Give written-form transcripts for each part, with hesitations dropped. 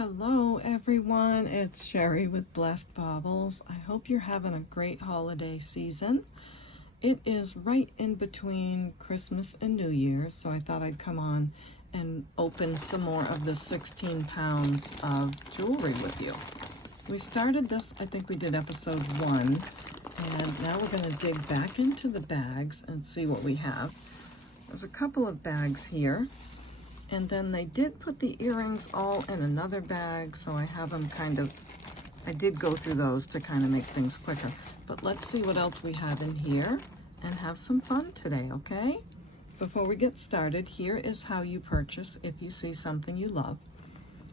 Hello everyone, it's Sherry with Blessed Baubles. I hope you're having a great holiday season. It is right in between Christmas and New Year's, so I thought I'd come on and open some more of the 16 pounds of jewelry with you. We started this, I think we did episode 1, and now we're going to dig back into the bags and see what we have. There's a couple of bags here. And then they did put the earrings all in another bag, so I have them I did go through those to kind of make things quicker. But let's see what else we have in here and have some fun today, okay? Before we get started, here is how you purchase if you see something you love.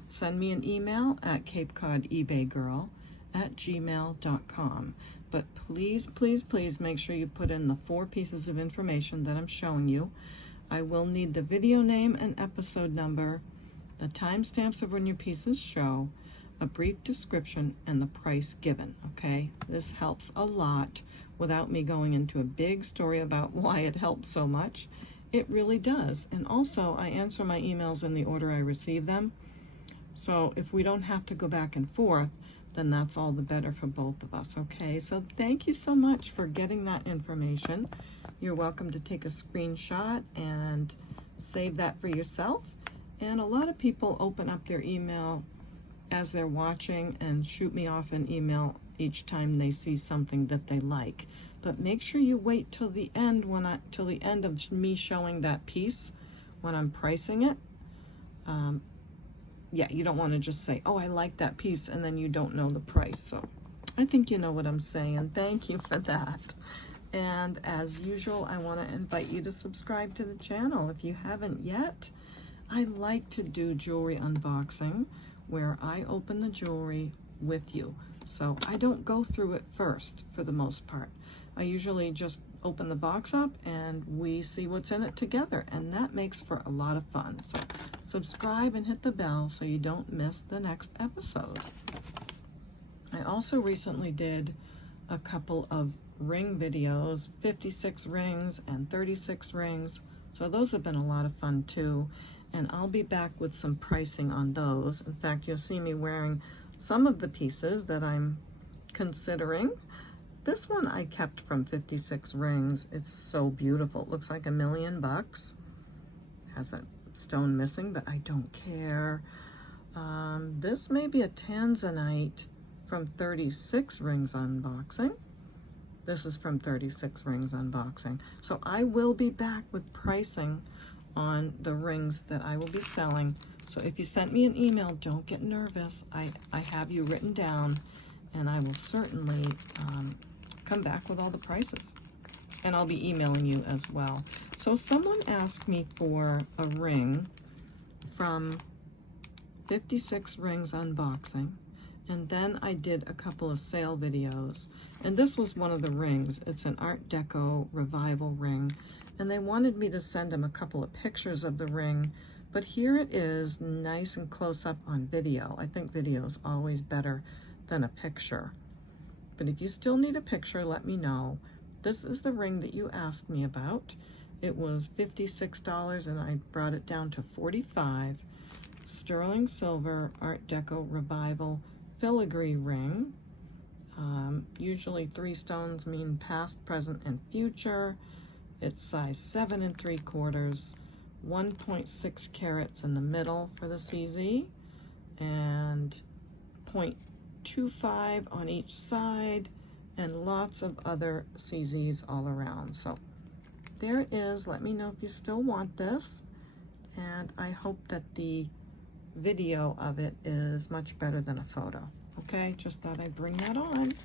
Send me an email at CapeCodEbayGirl@gmail.com. But please, please, please make sure you put in the 4 pieces of information that I'm showing you. I will need the video name and episode number, the timestamps of when your pieces show, a brief description, and the price given, okay? This helps a lot without me going into a big story about why it helps so much. It really does. And also, I answer my emails in the order I receive them. So if we don't have to go back and forth, then that's all the better for both of us, okay? So thank you so much for getting that information. You're welcome to take a screenshot and save that for yourself. And a lot of people open up their email as they're watching and shoot me off an email each time they see something that they like. But make sure you wait till the end till the end of me showing that piece when I'm pricing it. Yeah, you don't want to just say, oh, I like that piece, and then you don't know the price. So I think you know what I'm saying. Thank you for that. And as usual, I want to invite you to subscribe to the channel if you haven't yet. I like to do jewelry unboxing where I open the jewelry with you. So I don't go through it first for the most part. I usually just open the box up and we see what's in it together, and that makes for a lot of fun. So subscribe and hit the bell so you don't miss the next episode. I also recently did a couple of ring videos, 56 rings and 36 rings. So those have been a lot of fun too. And I'll be back with some pricing on those. In fact, you'll see me wearing some of the pieces that I'm considering. This one I kept from 56 rings. It's so beautiful. It looks like $1 million. Has that stone missing, but I don't care. This may be a tanzanite from 36 rings unboxing. This is from 36 rings unboxing. So I will be back with pricing on the rings that I will be selling. So if you sent me an email, don't get nervous. I have you written down, and I will certainly come back with all the prices. And I'll be emailing you as well. So someone asked me for a ring from 56 rings unboxing. And then I did a couple of sale videos. And this was one of the rings. It's an Art Deco revival ring. And they wanted me to send them a couple of pictures of the ring. But here it is, nice and close up on video. I think video is always better than a picture. But if you still need a picture, let me know. This is the ring that you asked me about. It was $56 and I brought it down to $45. Sterling silver Art Deco revival filigree ring. Usually 3 stones mean past, present, and future. It's size 7 3/4, 1.6 carats in the middle for the CZ, and 0.25 on each side, and lots of other CZs all around. So there it is. Let me know if you still want this, and I hope that the video of it is much better than a photo. Okay, just thought I'd bring that on.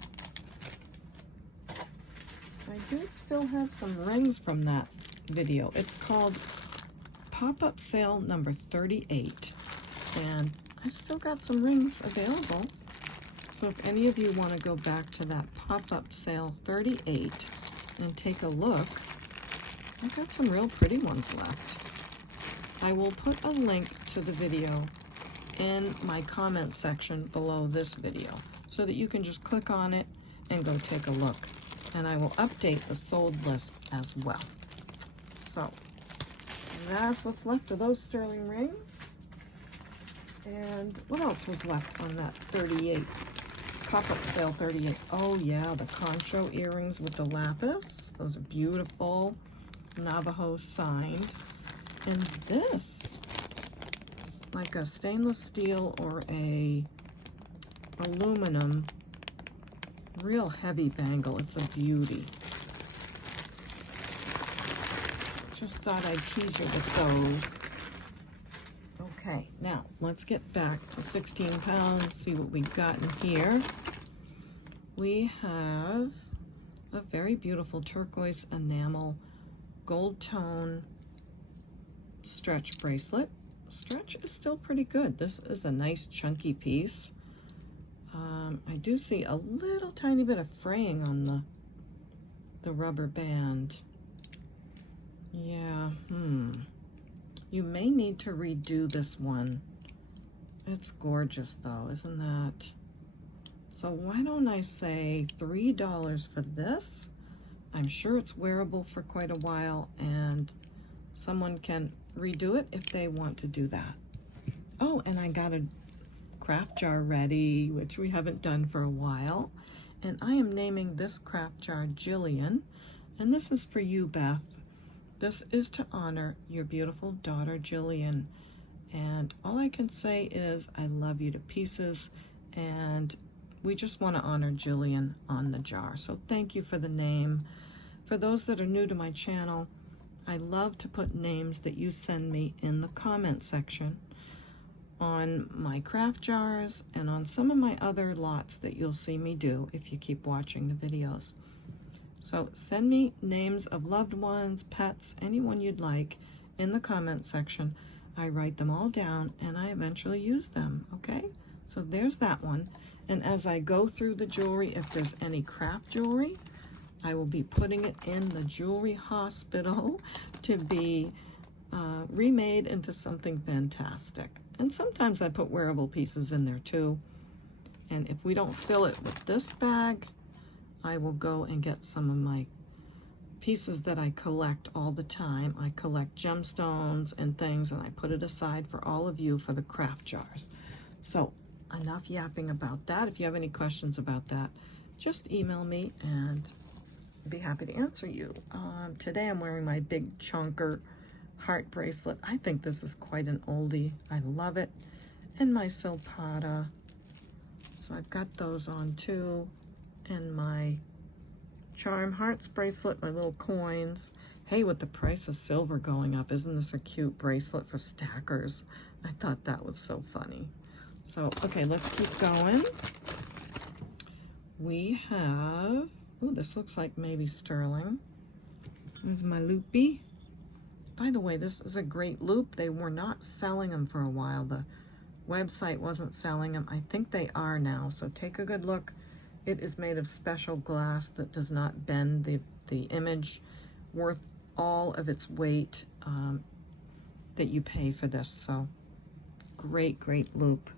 I do still have some rings from that video. It's called Pop-Up Sale number 38, and I've still got some rings available. So if any of you want to go back to that Pop-Up Sale 38 and take a look, I've got some real pretty ones left. I will put a link to the video in my comment section below this video so that you can just click on it and go take a look. And I will update the sold list as well. So that's what's left of those sterling rings. And what else was left on that 38? Pop-up sale 38. Oh yeah, the concho earrings with the lapis. Those are beautiful. Navajo signed. And this, like a stainless steel or a aluminum, real heavy bangle. It's a beauty. Just thought I'd tease you with those. Okay, now let's get back to 16 pounds, see what we got in here. We have a very beautiful turquoise enamel gold tone stretch bracelet. Stretch is still pretty good. This is a nice chunky piece. I do see a little tiny bit of fraying on the rubber band. Yeah, You may need to redo this one. It's gorgeous though, isn't that? So why don't I say $3 for this? I'm sure it's wearable for quite a while and someone can redo it if they want to do that. Oh, and I got a craft jar ready, which we haven't done for a while. And I am naming this craft jar Jillian. And this is for you, Beth. This is to honor your beautiful daughter, Jillian. And all I can say is I love you to pieces. And we just want to honor Jillian on the jar. So thank you for the name. For those that are new to my channel, I love to put names that you send me in the comment section on my craft jars and on some of my other lots that you'll see me do if you keep watching the videos. So send me names of loved ones, pets, anyone you'd like in the comment section. I write them all down and I eventually use them, okay? So there's that one. And as I go through the jewelry, if there's any craft jewelry, I will be putting it in the jewelry hospital to be remade into something fantastic. And sometimes I put wearable pieces in there too. And if we don't fill it with this bag, I will go and get some of my pieces that I collect all the time. I collect gemstones and things, and I put it aside for all of you for the craft jars. So enough yapping about that. If you have any questions about that, just email me and I'd be happy to answer you. Today I'm wearing my big chunker heart bracelet. I think this is quite an oldie. I love it. And my silpada. So I've got those on too. And my charm hearts bracelet, my little coins. Hey, with the price of silver going up, isn't this a cute bracelet for stackers? I thought that was so funny. So, okay, let's keep going. We have, oh, this looks like maybe sterling. There's my loopy. By the way, this is a great loop. They were not selling them for a while. The website wasn't selling them. I think they are now, so take a good look. It is made of special glass that does not bend the image, worth all of its weight that you pay for this. So great, great loop.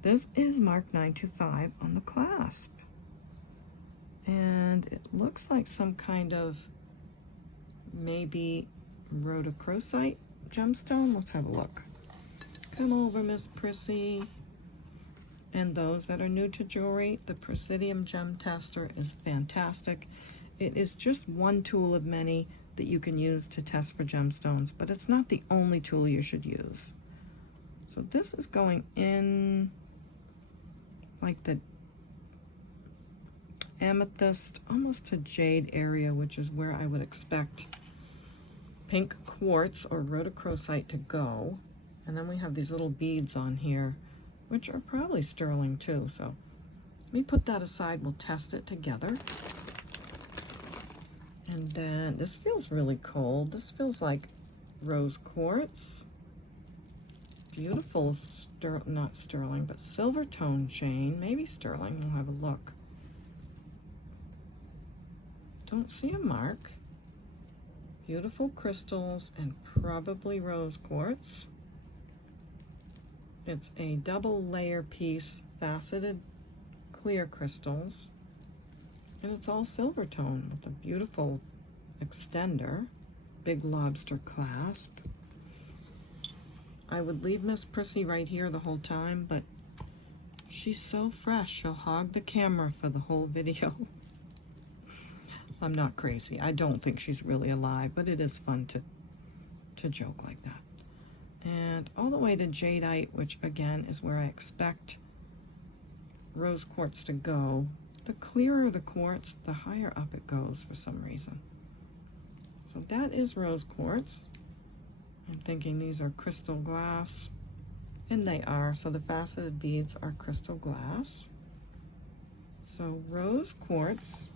This is mark 925 on the clasp. And it looks like some kind of maybe rhodochrosite gemstone. Let's have a look. Come over, Miss Prissy. And those that are new to jewelry, the Presidium Gem Tester is fantastic. It is just one tool of many that you can use to test for gemstones, but it's not the only tool you should use. So this is going in like the amethyst, almost to jade area, which is where I would expect pink quartz or rhodochrosite to go. And then we have these little beads on here, which are probably sterling too. So let me put that aside. We'll test it together. And then this feels really cold. This feels like rose quartz. Beautiful, not sterling, but silver tone chain. Maybe sterling. We'll have a look. Don't see a mark. Beautiful crystals and probably rose quartz. It's a double layer piece, faceted clear crystals, and it's all silver tone with a beautiful extender, big lobster clasp. I would leave Miss Prissy right here the whole time, but she's so fresh. She'll hog the camera for the whole video. I'm not crazy. I don't think she's really alive, but it is fun to joke like that. And all the way to jadeite, which again is where I expect rose quartz to go. The clearer the quartz, the higher up it goes for some reason. So that is rose quartz. I'm thinking these are crystal glass, and they are. So the faceted beads are crystal glass. So rose quartz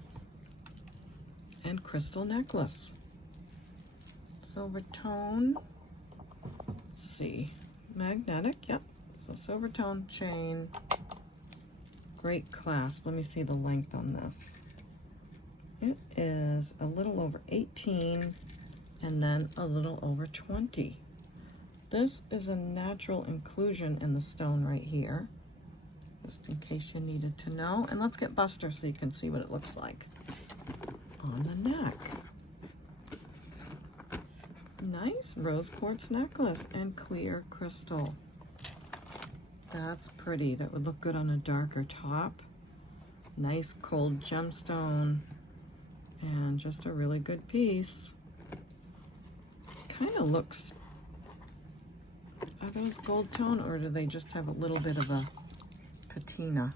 and crystal necklace. Silver tone. Let's see, magnetic, yep. So silver tone chain, great clasp. Let me see the length on this. It is a little over 18 and then a little over 20. This is a natural inclusion in the stone right here, just in case you needed to know. And let's get Buster so you can see what it looks like on the neck. Nice rose quartz necklace and clear crystal. That's pretty. That would look good on a darker top. Nice cold gemstone and just a really good piece. Kind of looks, are those gold tone or do they just have a little bit of a patina?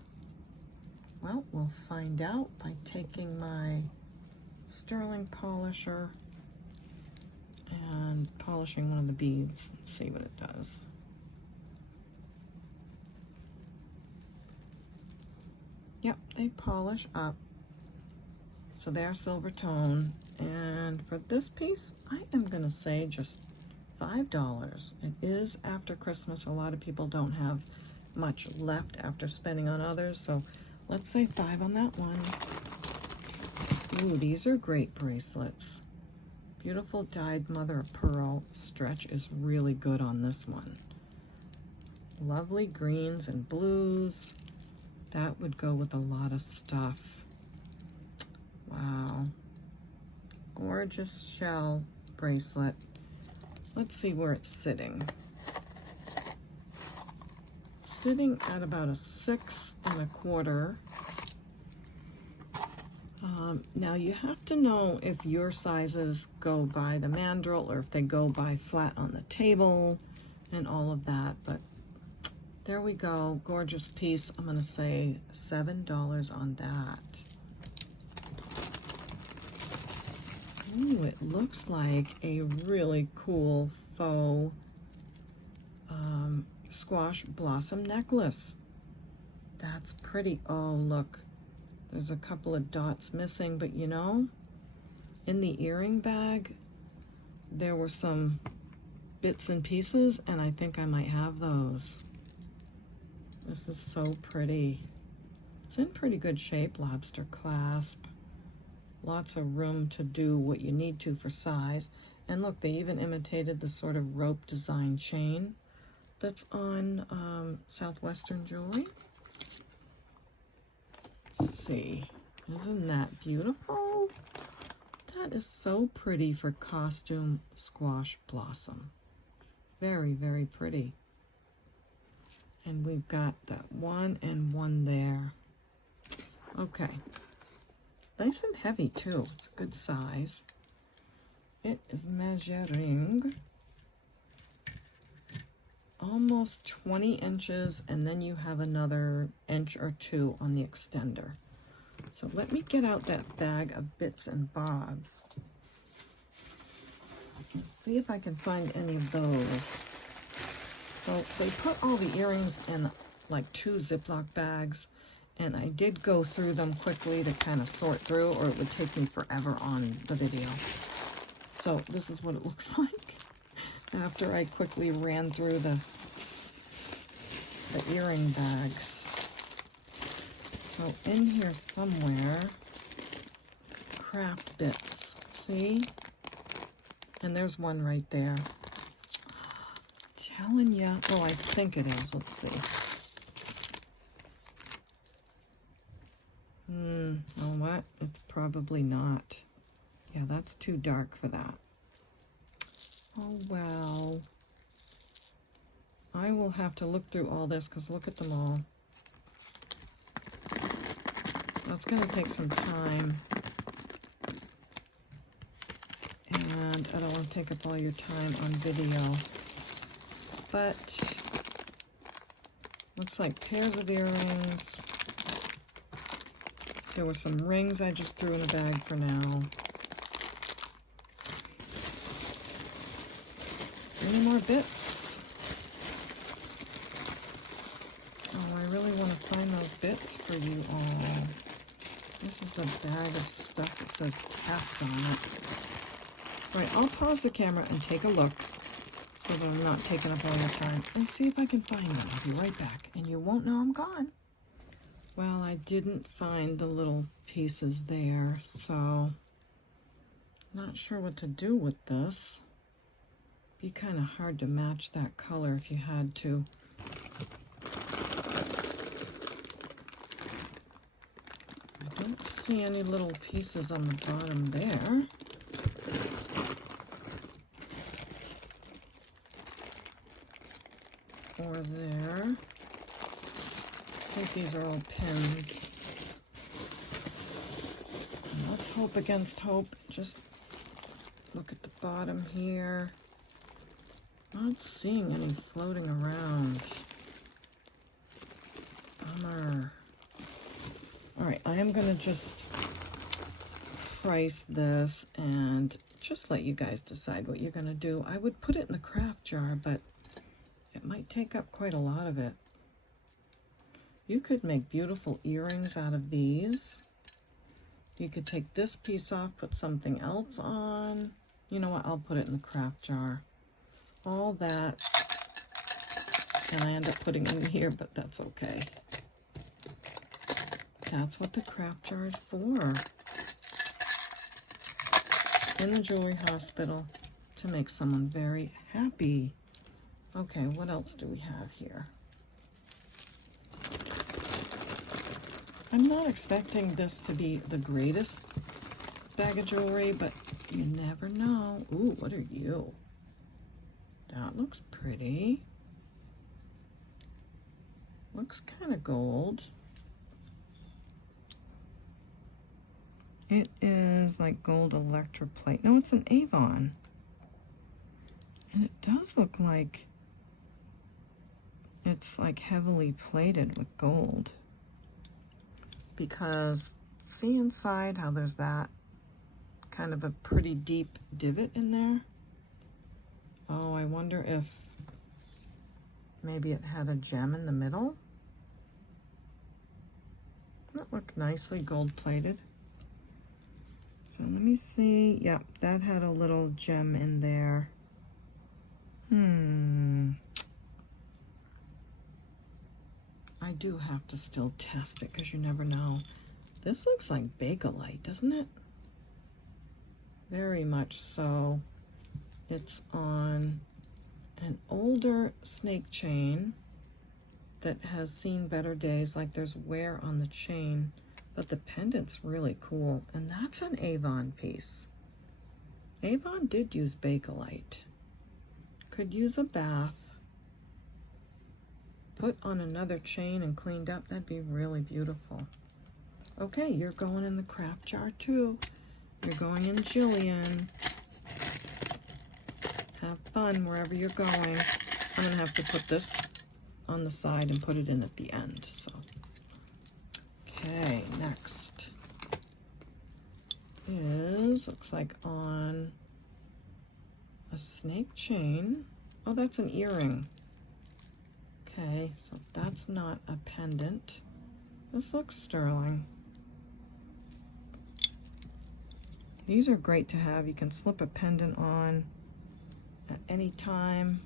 Well, we'll find out by taking my sterling polisher and polishing one of the beads. Let's see what it does. Yep, they polish up. So they are silver tone. And for this piece, I am going to say just $5. It is after Christmas. A lot of people don't have much left after spending on others. So let's say $5 on that one. Ooh, these are great bracelets. Beautiful dyed mother of pearl. Stretch is really good on this one. Lovely greens and blues. That would go with a lot of stuff. Wow. Gorgeous shell bracelet. Let's see where it's sitting. Sitting at about a 6 1/4. Now you have to know if your sizes go by the mandrel or if they go by flat on the table and all of that, but there we go. Gorgeous piece. I'm going to say $7 on that. Ooh, it looks like a really cool faux squash blossom necklace. That's pretty. Oh, look. There's a couple of dots missing, but you know, in the earring bag, there were some bits and pieces, and I think I might have those. This is so pretty. It's in pretty good shape, lobster clasp. Lots of room to do what you need to for size. And look, they even imitated the sort of rope design chain that's on Southwestern jewelry. Let's see, isn't that beautiful? That is so pretty for costume squash blossom. Very, very pretty. And we've got that 1 and 1 there. Okay. Nice and heavy too. It's a good size. It is measuring almost 20 inches, and then you have another inch or 2 on the extender. So let me get out that bag of bits and bobs. Let's see if I can find any of those. So they put all the earrings in like 2 Ziploc bags, and I did go through them quickly to kind of sort through, or it would take me forever on the video. So this is what it looks like after I quickly ran through the earring bags. So in here somewhere, craft bits, see? And there's one right there. Telling ya, oh, I think it is, let's see. Oh, what? It's probably not. Yeah, that's too dark for that. Oh, well. I will have to look through all this because look at them all. That's going to take some time. And I don't want to take up all your time on video. But looks like pairs of earrings. There were some rings I just threw in a bag for now. Any more bits? Oh, I really want to find those bits for you all. This is a bag of stuff that says test on it. All right, I'll pause the camera and take a look so that I'm not taking up all your time and see if I can find them. I'll be right back, and you won't know I'm gone. Well, I didn't find the little pieces there, so not sure what to do with this. Be kind of hard to match that color if you had to. I don't see any little pieces on the bottom there. Or there. I think these are all pins. And let's hope against hope. Just look at the bottom here. Not seeing any floating around. Bummer. Alright, I am going to just price this and just let you guys decide what you're going to do. I would put it in the craft jar, but it might take up quite a lot of it. You could make beautiful earrings out of these. You could take this piece off, put something else on. You know what? I'll put it in the craft jar. All that. And I end up putting it in here, but that's okay. That's what the craft jar is for. In the jewelry hospital to make someone very happy. Okay, what else do we have here? I'm not expecting this to be the greatest bag of jewelry, but you never know. Ooh, what are you? That looks pretty. Looks kind of gold. It is like gold electroplate. No, it's an Avon. And it does look like it's like heavily plated with gold. Because see inside how there's that kind of a pretty deep divot in there? Oh, I wonder if maybe it had a gem in the middle. That looked nicely gold plated. So let me see. Yep, that had a little gem in there. I do have to still test it because you never know. This looks like Bakelite, doesn't it? Very much so. It's on an older snake chain that has seen better days, like there's wear on the chain, but the pendant's really cool, and that's an Avon piece. Avon did use Bakelite. Could use a bath, put on another chain and cleaned up. That'd be really beautiful. Okay, you're going in the craft jar too. You're going in Jillian. Have fun wherever you're going. I'm gonna have to put this on the side and put it in at the end, so. Okay, next is, looks like on a snake chain. Oh, that's an earring. Okay, so that's not a pendant. This looks sterling. These are great to have. You can slip a pendant on at any time.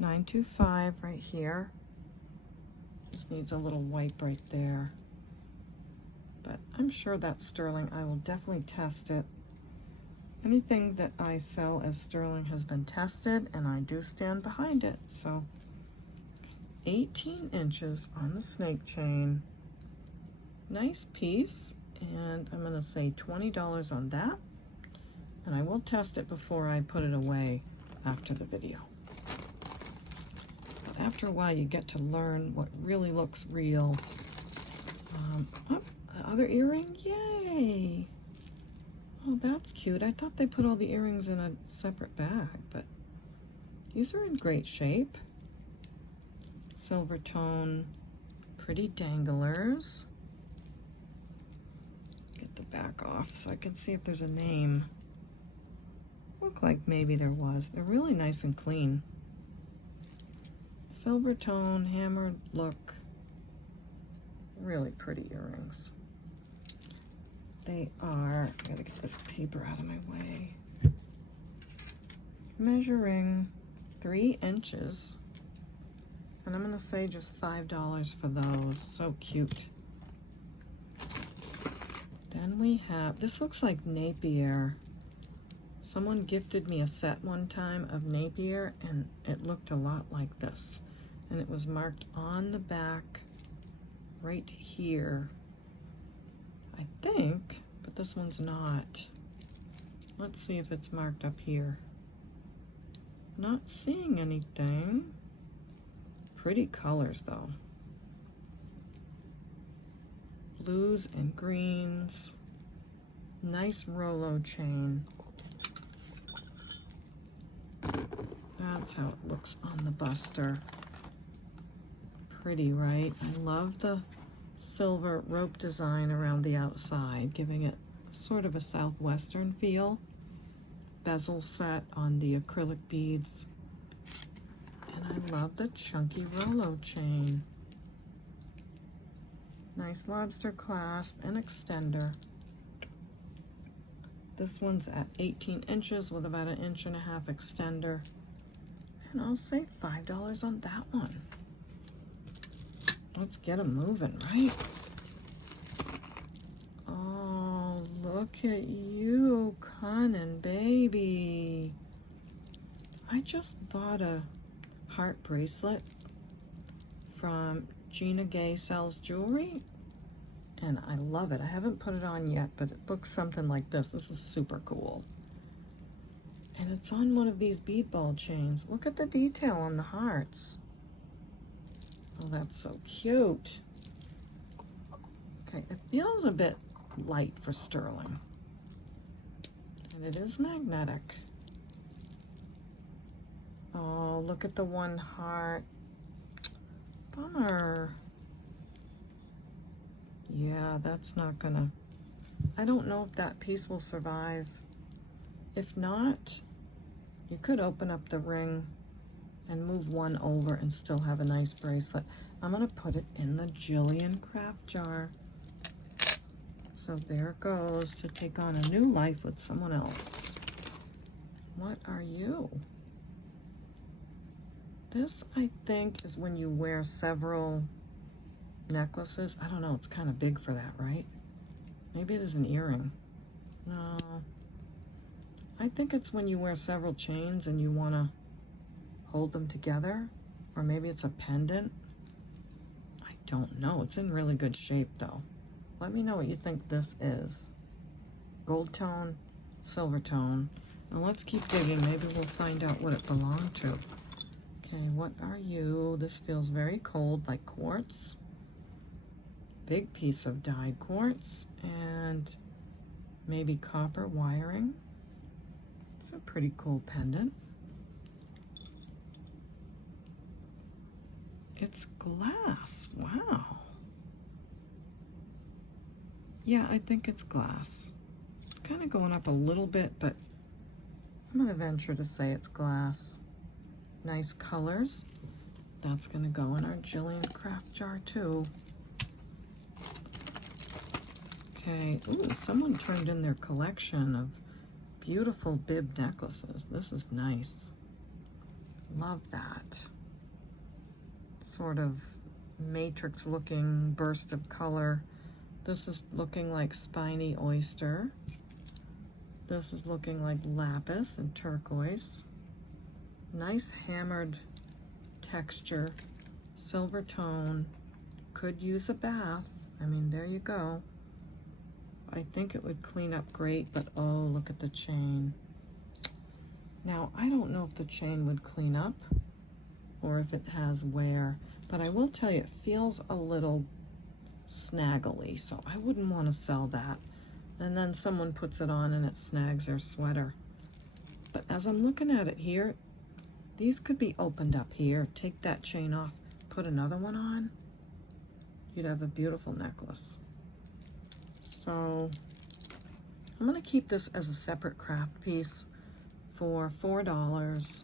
925 right here. Just needs a little wipe right there. But I'm sure that's sterling. I will definitely test it. Anything that I sell as sterling has been tested, and I do stand behind it. So 18 inches on the snake chain. Nice piece, and I'm gonna say $20 on that. And I will test it before I put it away after the video. after a while, you get to learn what really looks real. Oh, the other earring, yay! Oh, that's cute. I thought they put all the earrings in a separate bag, but these are in great shape. Silver tone, pretty danglers. Get the back off so I can see if there's a name. Look like maybe there was. They're really nice and clean. Silver tone, hammered look. Really pretty earrings. They are, I gotta get this paper out of my way. Measuring 3 inches. And I'm gonna say just $5 for those. So cute. Then we have, this looks like Napier. Someone gifted me a set one time of Napier, and it looked a lot like this. And it was marked on the back right here, I think, but this one's not. Let's see if it's marked up here. Not seeing anything. Pretty colors though. Blues and greens. Nice Rolo chain. That's how it looks on the buster. Pretty, right? I love the silver rope design around the outside, giving it sort of a Southwestern feel. Bezel set on the acrylic beads. And I love the chunky Rolo chain. Nice lobster clasp and extender. This one's at 18 inches with about 1.5 inch extender. And I'll say $5 on that one. Let's get them moving, right? Oh, look at you, cunning baby. I just bought a heart bracelet from Gina Gay Sells Jewelry, and I love it. I haven't put it on yet, but it looks something like this. This is super cool. And it's on one of these bead ball chains. Look at the detail on the hearts. Oh, that's so cute. Okay, it feels a bit light for sterling. And it is magnetic. Oh, look at the one heart. Bummer. Yeah, that's not gonna... I don't know if that piece will survive. If not, you could open up the ring and move one over and still have a nice bracelet. I'm gonna put it in the Jillian craft jar. So there it goes to take on a new life with someone else. What are you? This, I think, is when you wear several necklaces. I don't know, it's kind of big for that, right? Maybe it is an earring. No. I think it's when you wear several chains and you want to hold them together. Or maybe it's a pendant. I don't know. It's in really good shape, though. Let me know what you think this is. Gold tone, silver tone. And let's keep digging. Maybe we'll find out what it belonged to. Okay, what are you? This feels very cold, like quartz. Big piece of dyed quartz. And maybe copper wiring. It's a pretty cool pendant. It's glass. Wow. Yeah, I think it's glass. Kind of going up a little bit, but I'm going to venture to say it's glass. Nice colors. That's going to go in our Jillian craft jar too. Okay. Ooh, someone turned in their collection of beautiful bib necklaces. This is nice. Love that. Sort of matrix looking burst of color. This is looking like spiny oyster. This is looking like lapis and turquoise. Nice hammered texture. Silver tone. Could use a bath. I mean, there you go. I think it would clean up great, but oh, look at the chain. Now, I don't know if the chain would clean up. or if it has wear. But I will tell you, it feels a little snaggly, so I wouldn't want to sell that. And then someone puts it on and it snags their sweater. But as I'm looking at it here, these could be opened up here. Take that chain off, put another one on. You'd have a beautiful necklace. So I'm going to keep this as a separate craft piece for $4.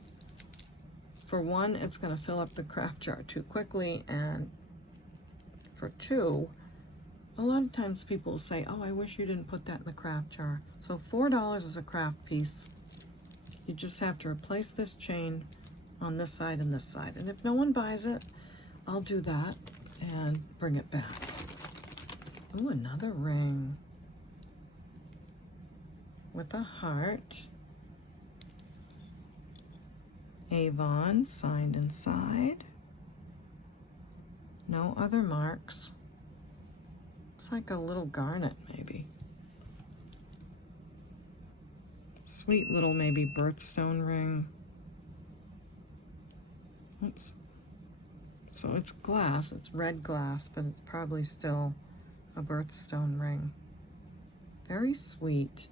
For one, it's going to fill up the craft jar too quickly, and for two, a lot of times people will say, oh, I wish you didn't put that in the craft jar. So $4 is a craft piece. You just have to replace this chain on this side and this side. And if no one buys it, I'll do that and bring it back. Ooh, another ring with a heart. Avon signed inside. No other marks. Looks like a little garnet, maybe. Sweet little maybe birthstone ring. Oops. So it's glass, it's red glass, but it's probably still a birthstone ring. Very sweet.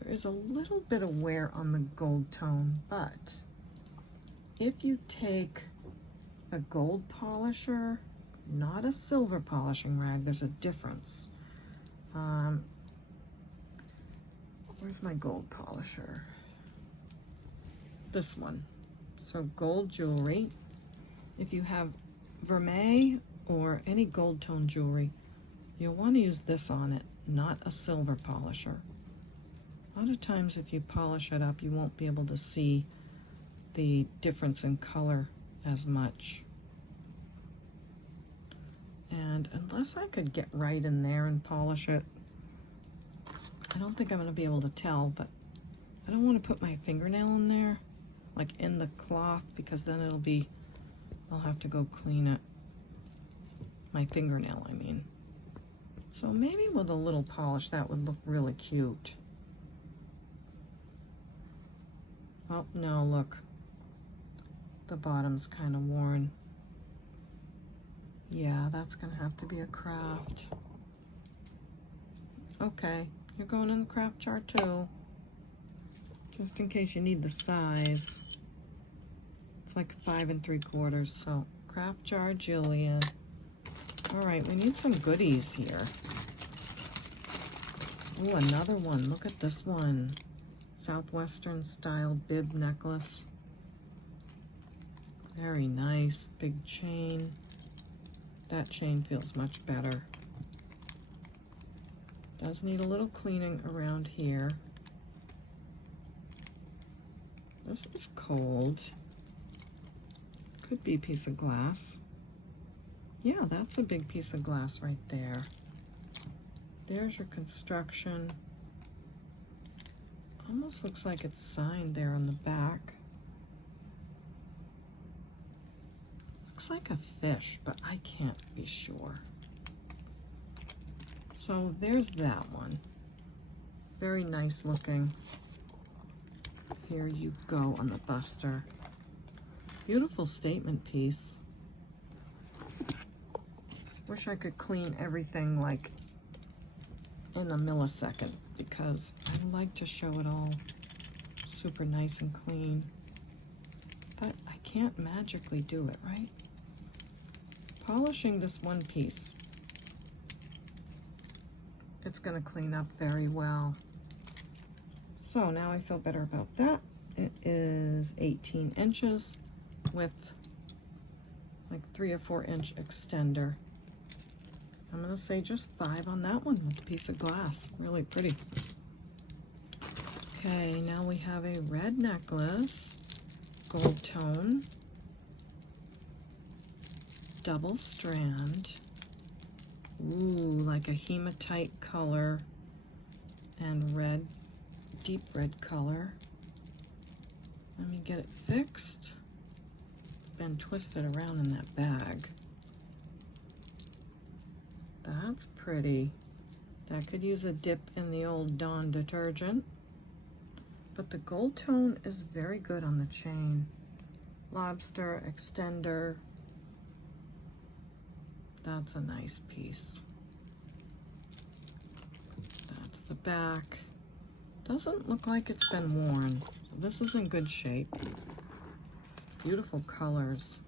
There is a little bit of wear on the gold tone, but if you take a gold polisher, not a silver polishing rag, there's a difference. Where's my gold polisher? This one. So gold jewelry. If you have vermeil or any gold tone jewelry, you'll want to use this on it, not a silver polisher. A lot of times if you polish it up, you won't be able to see the difference in color as much. And unless I could get right in there and polish it, I don't think I'm going to be able to tell, but I don't want to put my fingernail in there, like in the cloth, because then it'll be, I'll have to go clean it. My fingernail, I mean. So maybe with a little polish that would look really cute. Oh, no, look. The bottom's kind of worn. Yeah, that's gonna have to be a craft. Okay, you're going in the craft jar too. Just in case you need the size. It's like 5 3/4, so craft jar, Jillian. All right, we need some goodies here. Ooh, another one, look at this one. Southwestern style bib necklace. Very nice, big chain. That chain feels much better. Does need a little cleaning around here. This is cold. Could be a piece of glass. Yeah, that's a big piece of glass right there. There's your construction. Almost looks like it's signed there on the back. Looks like a fish, but I can't be sure. So there's that one. Very nice looking. Here you go on the buster. Beautiful statement piece. Wish I could clean everything like in a millisecond, because I like to show it all super nice and clean. But I can't magically do it, right? Polishing this one piece, it's going to clean up very well. So now I feel better about that. It is 18 inches with like 3 or 4 inch extender. I'm going to say just 5 on that one with a piece of glass. Really pretty. Okay, now we have a red necklace, gold tone, double strand. Ooh, like a hematite color and red, deep red color. Let me get it fixed. Been twisted around in that bag. That's pretty. That could use a dip in the old Dawn detergent. But the gold tone is very good on the chain. lobster extender. That's a nice piece. That's the back. Doesn't look like it's been worn. So this is in good shape. Beautiful colors.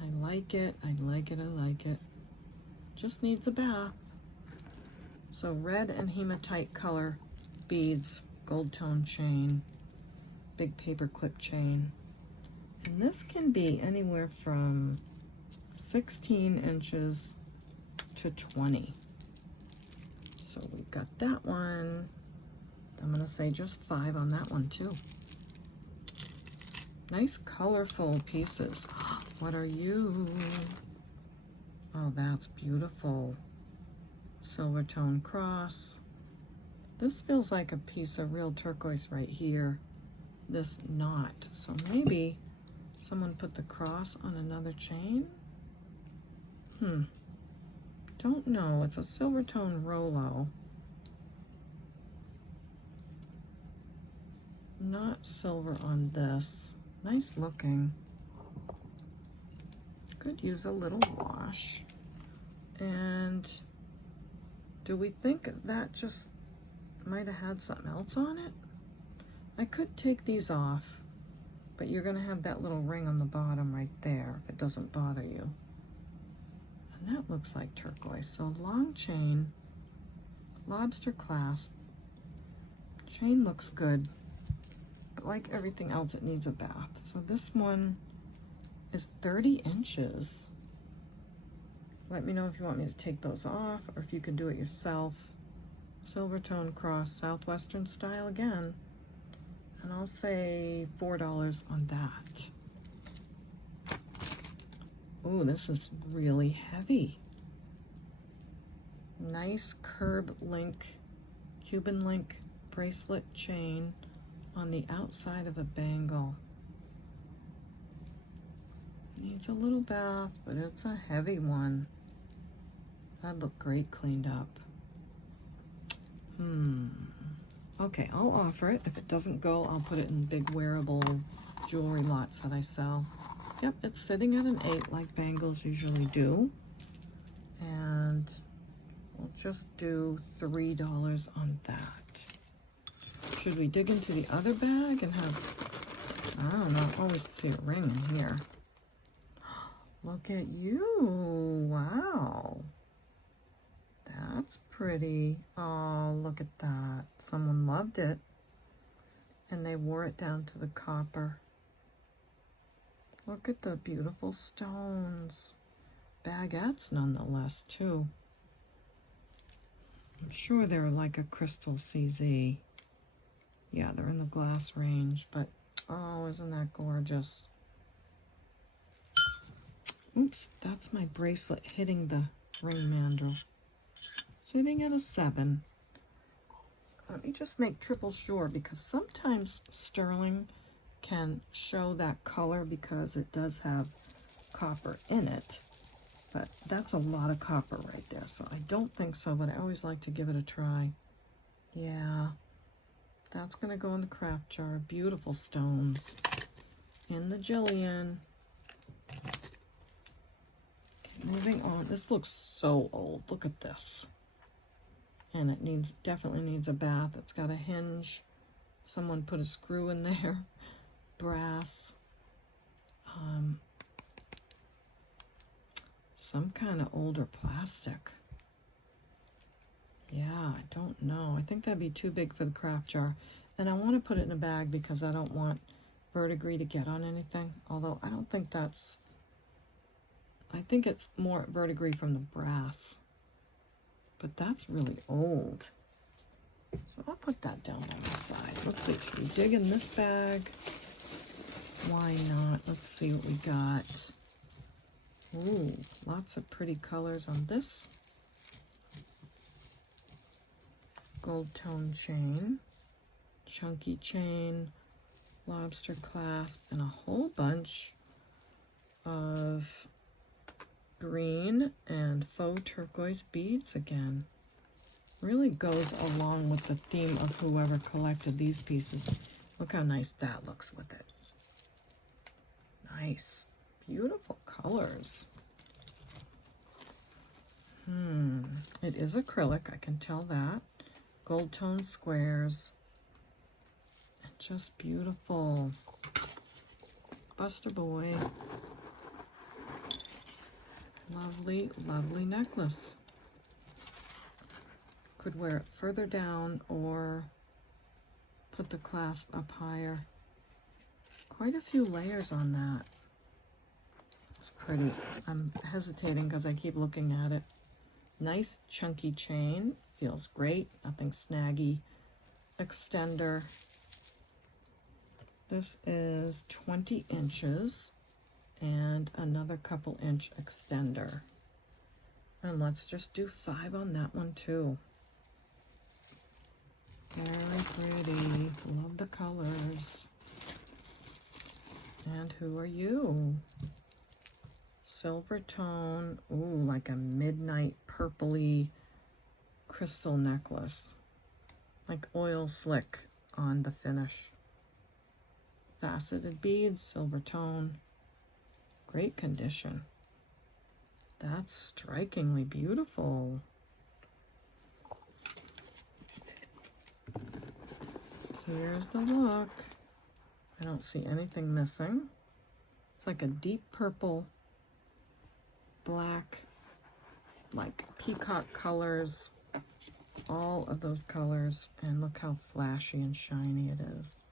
I like it, I like it, I like it. Just needs a bath. So red and hematite color beads, gold tone chain, big paper clip chain. And this can be anywhere from 16 inches to 20. So we've got that one. I'm gonna say just 5 on that one too. Nice colorful pieces. What are you? Oh, that's beautiful. Silver tone cross. This feels like a piece of real turquoise right here. This not. So maybe someone put the cross on another chain? Don't know. It's a silver tone Rolo. Not silver on this. Nice looking. Could use a little wash. And do we think that just might have had something else on it? I could take these off, but you're gonna have that little ring on the bottom right there if it doesn't bother you. And that looks like turquoise. So long chain, lobster clasp. Chain looks good, but like everything else, it needs a bath. So this one is 30 inches. Let me know if you want me to take those off or if you can do it yourself. Silver tone cross, Southwestern style again. And I'll say $4 on that. Ooh, this is really heavy. Nice curb link, Cuban link bracelet chain on the outside of a bangle. Needs a little bath, but it's a heavy one. That'd look great cleaned up. Okay, I'll offer it. If it doesn't go, I'll put it in big wearable jewelry lots that I sell. Yep, it's sitting at an 8 like bangles usually do. And we'll just do $3 on that. Should we dig into the other bag and have, I don't know, I always see a ring in here. Look at you, wow. That's pretty. Oh, look at that. Someone loved it. And they wore it down to the copper. Look at the beautiful stones. Baguettes nonetheless, too. I'm sure they're like a crystal CZ. Yeah, they're in the glass range, but oh, isn't that gorgeous? Oops, that's my bracelet hitting the ring mandrel. Sitting at a 7. Let me just make triple sure, because sometimes sterling can show that color because it does have copper in it. But that's a lot of copper right there, so I don't think so, but I always like to give it a try. Yeah, that's going to go in the craft jar. Beautiful stones. In the Jillian. Moving on. This looks so old. Look at this. And it definitely needs a bath. It's got a hinge. Someone put a screw in there. Brass. Some kind of older plastic. Yeah, I don't know. I think that'd be too big for the craft jar. And I want to put it in a bag because I don't want verdigris to get on anything. Although I don't think that's... I think it's more verdigris from the brass. But that's really old. So I'll put that down on the side. Let's see, should we dig in this bag? Why not? Let's see what we got. Ooh, lots of pretty colors on this. Gold tone chain, chunky chain, lobster clasp, and a whole bunch of green and faux turquoise beads again. Really goes along with the theme of whoever collected these pieces. Look how nice that looks with it. Nice. Beautiful colors. It is acrylic, I can tell that. Gold tone squares. Just beautiful. Buster Boy. Lovely, lovely necklace. Could wear it further down or put the clasp up higher. Quite a few layers on that. It's pretty. I'm hesitating because I keep looking at it. Nice chunky chain. Feels great. Nothing snaggy. Extender. This is 20 inches and another couple inch extender. And let's just do 5 on that one too. Very pretty. Love the colors. And who are you? Silver tone. Ooh, like a midnight purpley crystal necklace. Like oil slick on the finish. Faceted beads, silver tone. Great condition. That's strikingly beautiful. Here's the look. I don't see anything missing. It's like a deep purple, black, like peacock colors, all of those colors, and look how flashy and shiny it is.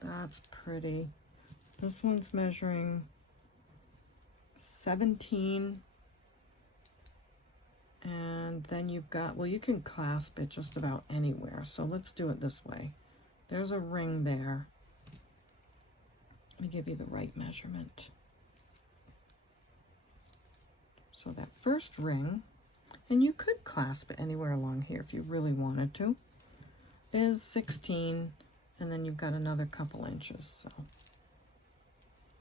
That's pretty. This one's measuring 17, and then you've got, well, you can clasp it just about anywhere, so let's do it this way. There's a ring there. Let me give you the right measurement. So that first ring, and you could clasp it anywhere along here if you really wanted to, is 16, and then you've got another couple inches. So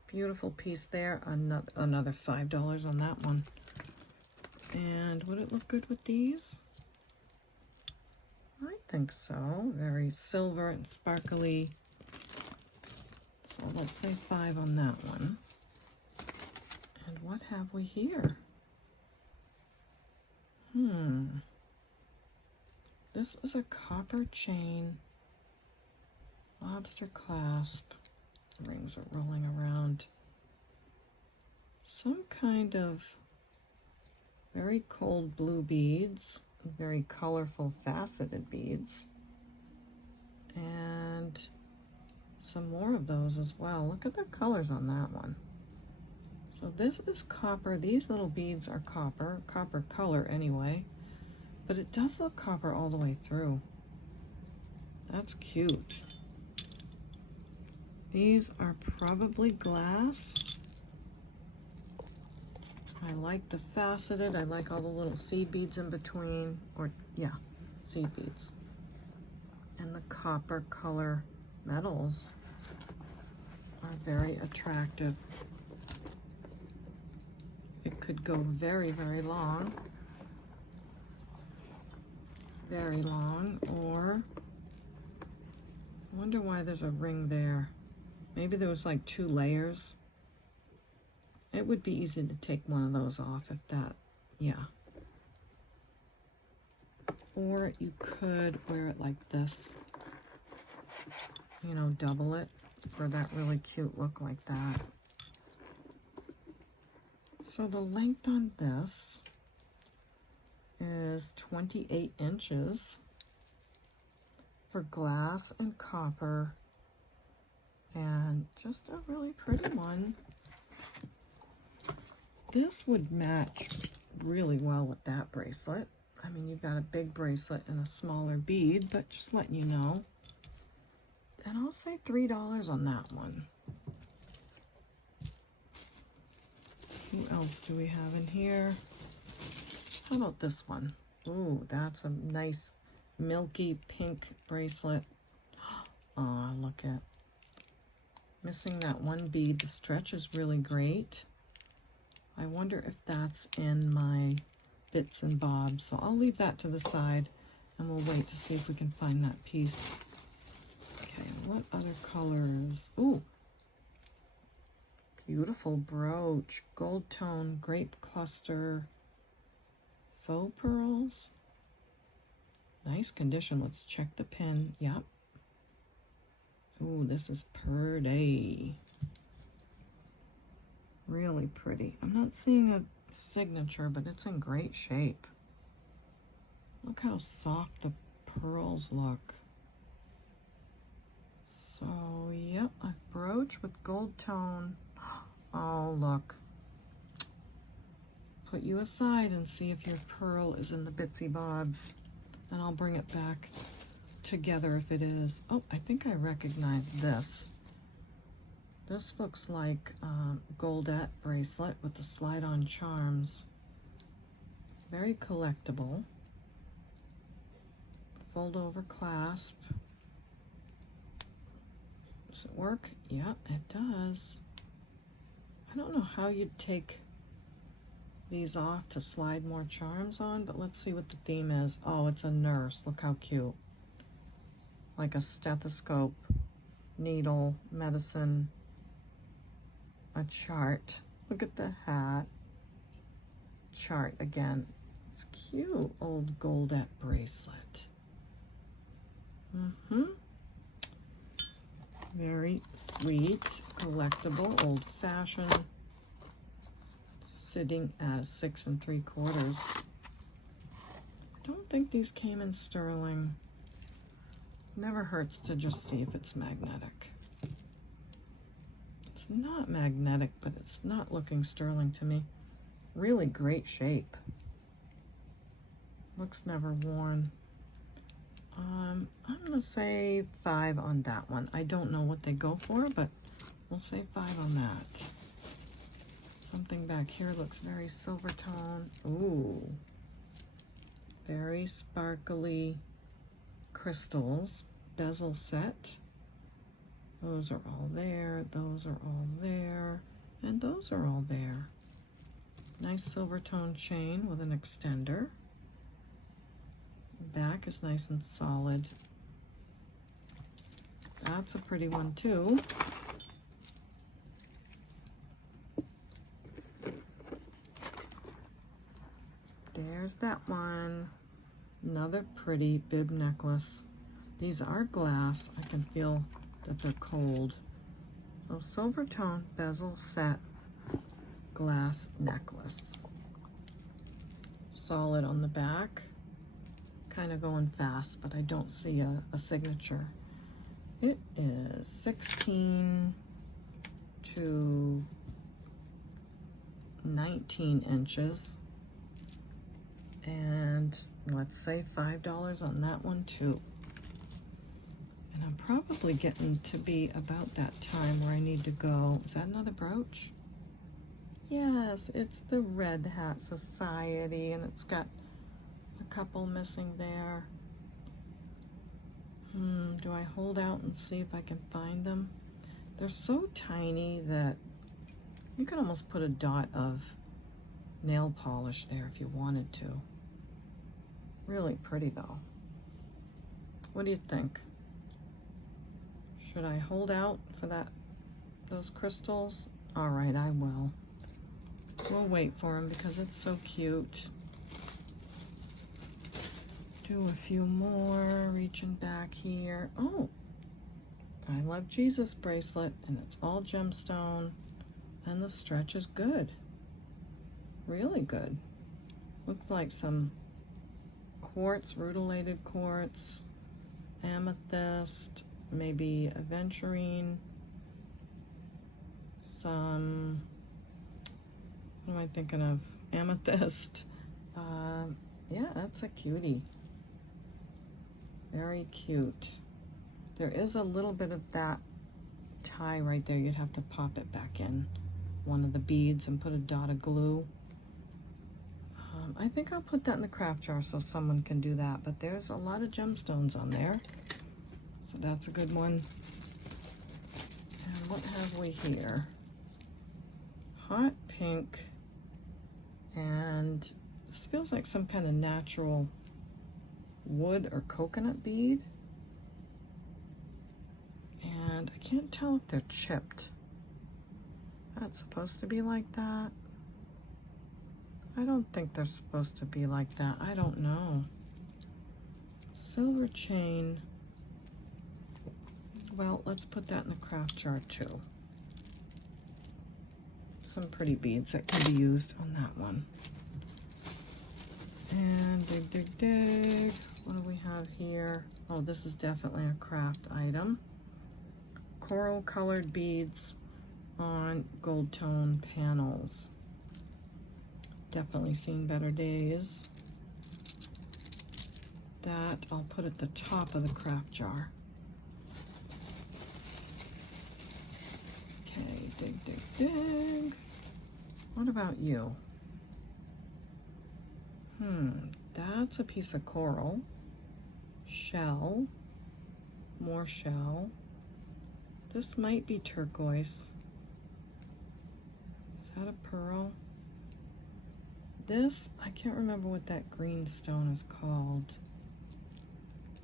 beautiful piece there. Another $5 on that one. And would it look good with these? I think so. Very silver and sparkly. So let's say 5 on that one. And what have we here? This is a copper chain lobster clasp. The rings are rolling around. Some kind of very cold blue beads, very colorful faceted beads, and some more of those as well. Look at the colors on that one. So this is copper. These little beads are copper color anyway, but it does look copper all the way through. That's cute. These are probably glass. I like the faceted. I like all the little seed beads in between, or yeah, seed beads. And the copper color metals are very attractive. It could go very, very long, or I wonder why there's a ring there. Maybe there was like 2 layers. It would be easy to take one of those off if that, yeah. Or you could wear it like this, you know, double it for that really cute look like that. So the length on this is 28 inches for glass and copper, and just a really pretty one. This would match really well with that bracelet. I mean, you've got a big bracelet and a smaller bead, but just letting you know. And I'll say $3 on that one. Who else do we have in here? How about this one? Ooh, that's a nice milky pink bracelet. Oh, look at. Missing that one bead. The stretch is really great. I wonder if that's in my bits and bobs. So I'll leave that to the side and we'll wait to see if we can find that piece. Okay, what other colors? Ooh, Beautiful brooch, gold tone, grape cluster, faux pearls. Nice condition. Let's check the pin. Yep. Ooh, this is pretty. Really pretty. I'm not seeing a signature, but it's in great shape. Look how soft the pearls look. So, yep, a brooch with gold tone. Oh, look. Put you aside and see if your pearl is in the bitsy bobs, and I'll bring it back together if it is. Oh, I think I recognize this. This looks like a goldette bracelet with the slide-on charms. Very collectible. Fold-over clasp. Does it work? Yeah, it does. I don't know how you'd take these off to slide more charms on, but let's see what the theme is. Oh, it's a nurse. Look how cute. Like a stethoscope, needle, medicine, a chart. Look at the hat. Chart again. It's cute. Old goldette bracelet. Very sweet, collectible, old-fashioned. Sitting at 6 3/4. I don't think these came in sterling. Never hurts to just see if it's magnetic. It's not magnetic, but it's not looking sterling to me. Really great shape. Looks never worn. I'm gonna say 5 on that one. I don't know what they go for, but we'll say 5 on that. Something back here looks very silver tone. Ooh. Very sparkly crystals. Bezel set. Those are all there. Those are all there. And those are all there. Nice silver tone chain with an extender. Back is nice and solid. That's a pretty one too. There's that one. Another pretty bib necklace. These are glass. I can feel that they're cold. So silver tone bezel set glass necklace. Solid on the back. Kind of going fast, but I don't see a signature. It is 16 to 19 inches. And let's say $5 on that one too. And I'm probably getting to be about that time where I need to go. Is that another brooch? Yes, it's the Red Hat Society, and it's got a couple missing there. Do I hold out and see if I can find them? They're so tiny that you could almost put a dot of nail polish there if you wanted to. Really pretty though. What do you think? Should I hold out for those crystals? All right, I will. We'll wait for them because it's so cute. Do a few more, reaching back here. Oh, I Love Jesus bracelet, and it's all gemstone, and the stretch is good. Really good. Looks like some quartz, rutilated quartz, amethyst, maybe aventurine, some, what am I thinking of? Amethyst. Yeah, that's a cutie. Very cute. There is a little bit of that tie right there. You'd have to pop it back in one of the beads and put a dot of glue. I think I'll put that in the craft jar so someone can do that, but there's a lot of gemstones on there. So that's a good one. And what have we here? Hot pink, and this feels like some kind of natural wood or coconut bead. And I can't tell if they're chipped. That's supposed to be like that. I don't think they're supposed to be like that. I don't know. Silver chain. Well, let's put that in the craft jar too. Some pretty beads that can be used on that one. And dig, dig, dig. What do we have here? Oh, this is definitely a craft item. Coral colored beads on gold tone panels. Definitely seen better days. That I'll put at the top of the craft jar. Okay, dig, dig, dig. What about you? That's a piece of coral. Shell. More shell. This might be turquoise. Is that a pearl? This, I can't remember what that green stone is called.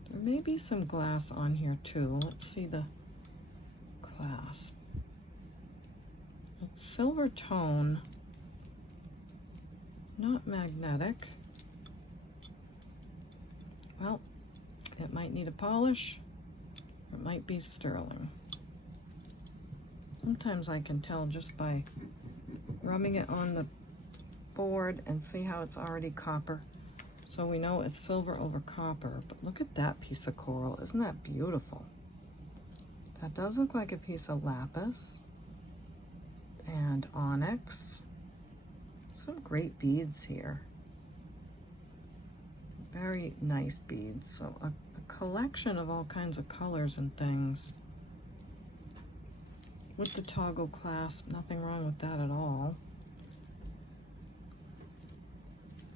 There may be some glass on here too. Let's see the clasp. It's silver tone, not magnetic. Well, it might need a polish. It might be sterling. Sometimes I can tell just by rubbing it on the board and see how it's already copper. So we know it's silver over copper. But look at that piece of coral. Isn't that beautiful? That does look like a piece of lapis and onyx. Some great beads here. Very nice beads. So a collection of all kinds of colors and things. With the toggle clasp, nothing wrong with that at all.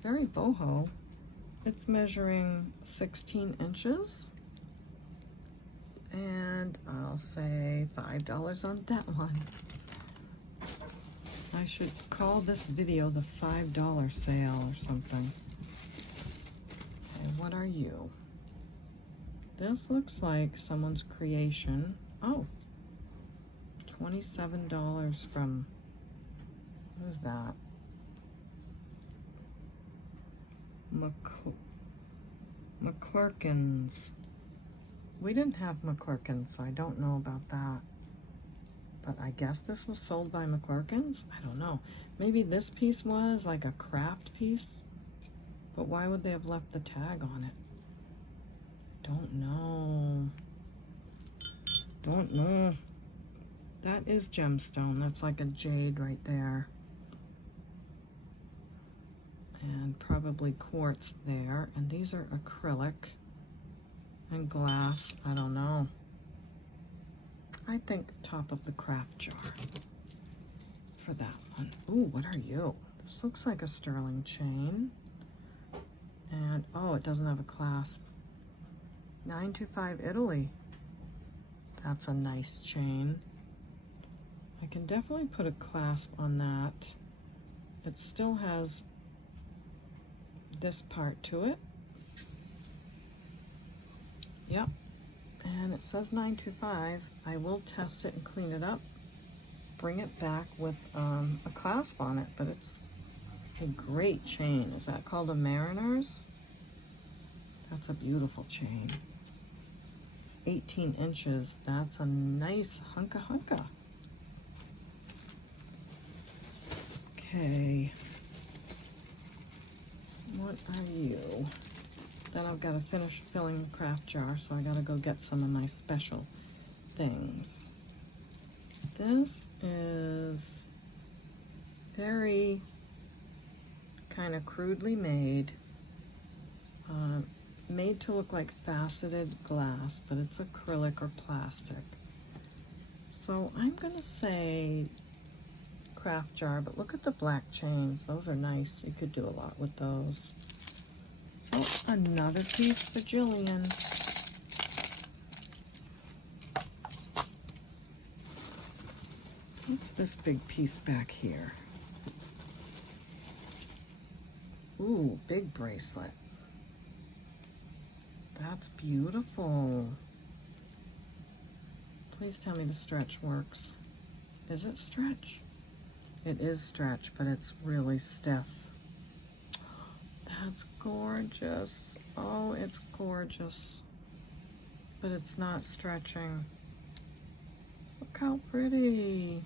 Very boho. It's measuring 16 inches. And I'll say $5 on that one. I should call this video the $5 sale or something. And what are you? This looks like someone's creation. Oh, $27 from, who's that? McClurkins. We didn't have McClurkins, so I don't know about that. But I guess this was sold by McClurkins? I don't know. Maybe this piece was like a craft piece? But why would they have left the tag on it? Don't know. Don't know. That is gemstone. That's like a jade right there. And probably quartz there. And these are acrylic and glass. I don't know. I think top of the craft jar for that one. Ooh, what are you? This looks like a sterling chain. And, oh, it doesn't have a clasp. 925 Italy. That's a nice chain. I can definitely put a clasp on that. It still has this part to it. Yep. And it says 925. I will test it and clean it up. Bring it back with a clasp on it, but it's a great chain. Is that called a Mariner's? That's a beautiful chain. It's 18 inches. That's a nice hunka. Okay. What are you? Then I've got to finish filling the craft jar, so I got to go get some of my special things. This is very kind of crudely made. Made to look like faceted glass, but it's acrylic or plastic. So I'm gonna say craft jar, but look at the black chains. Those are nice. You could do a lot with those. So another piece for Jillian. What's this big piece back here? Ooh, big bracelet. That's beautiful. Please tell me the stretch works. Is it stretch? It is stretch, but it's really stiff. That's gorgeous. Oh, it's gorgeous. But it's not stretching. Look how pretty.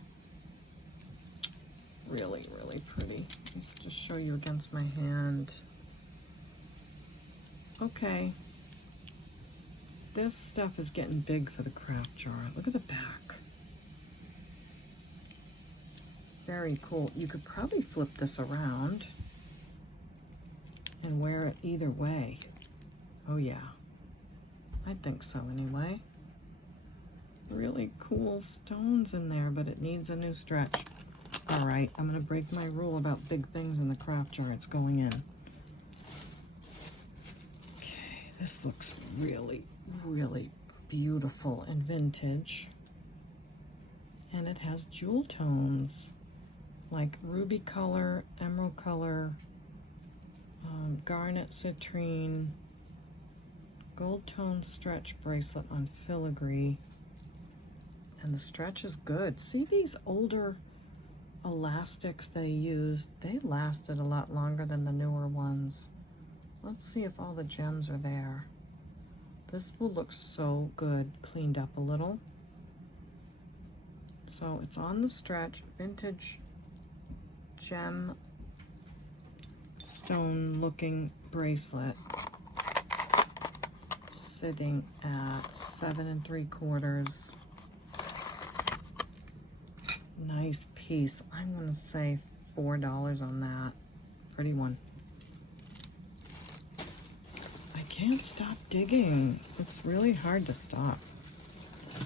Really, really pretty. Let's just show you against my hand. Okay. This stuff is getting big for the craft jar. Look at the back. Very cool. You could probably flip this around and wear it either way. Oh yeah. I think so anyway. Really cool stones in there, but it needs a new stretch. All right, I'm gonna break my rule about big things in the craft jar. It's going in. Okay, this looks really, really beautiful and vintage. And it has jewel tones, like ruby color, emerald color, garnet citrine, gold tone stretch bracelet on filigree. And the stretch is good. See these older elastics they used? They lasted a lot longer than the newer ones. Let's see if all the gems are there. This will look so good, cleaned up a little. So it's on the stretch, vintage gem stone looking bracelet, sitting at 7 3/4. Nice piece. I'm gonna say $4 on that. Pretty one. I can't stop digging. It's really hard to stop.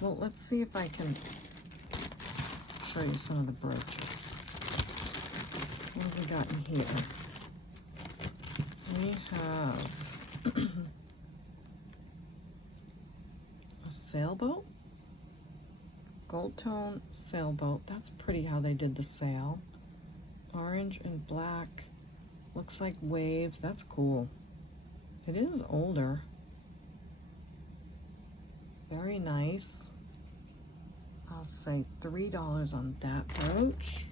Well, let's see if I can show you some of the brooches. What have we got in here? We have a sailboat. Gold tone sailboat. That's pretty how they did the sail. Orange and black. Looks like waves. That's cool. It is older. Very nice. I'll say $3 on that brooch.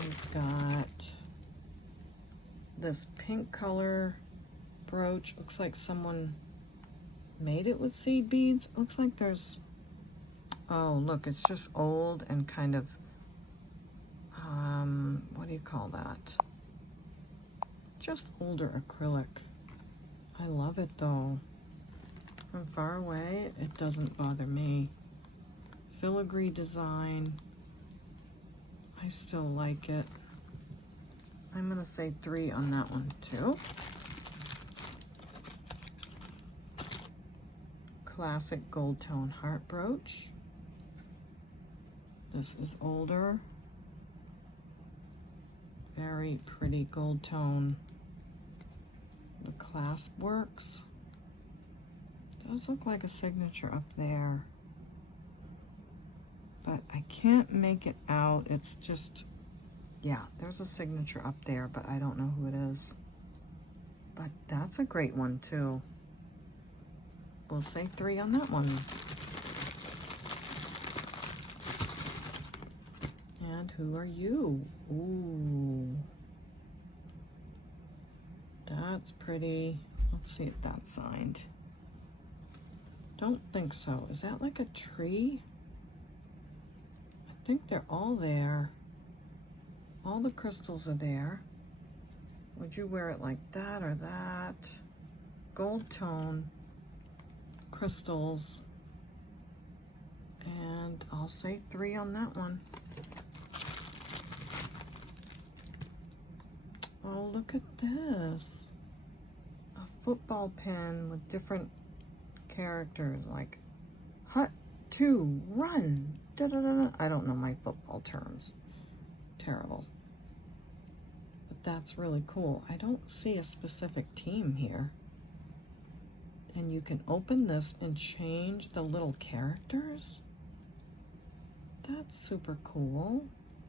We've got this pink color brooch. Looks like someone made it with seed beads. Looks like there's, oh look, it's just old and kind of, what do you call that? Just older acrylic. I love it though. From far away, it doesn't bother me. Filigree design. I still like it. I'm gonna say 3 on that one too. Classic gold tone heart brooch. This is older. Very pretty gold tone. The clasp works. Does look like a signature up there, but I can't make it out. It's just, yeah, there's a signature up there, but I don't know who it is. But that's a great one too. We'll say 3 on that one. And who are you? Ooh, that's pretty. Let's see if that's signed. Don't think so. Is that like a tree? I think they're all there. All the crystals are there. Would you wear it like that or that? Gold tone crystals. And I'll say 3 on that one. Oh, look at this. A football pin with different characters like hut, 2, run, da da da da. I don't know my football terms. Terrible. But that's really cool. I don't see a specific team here. And you can open this and change the little characters. That's super cool.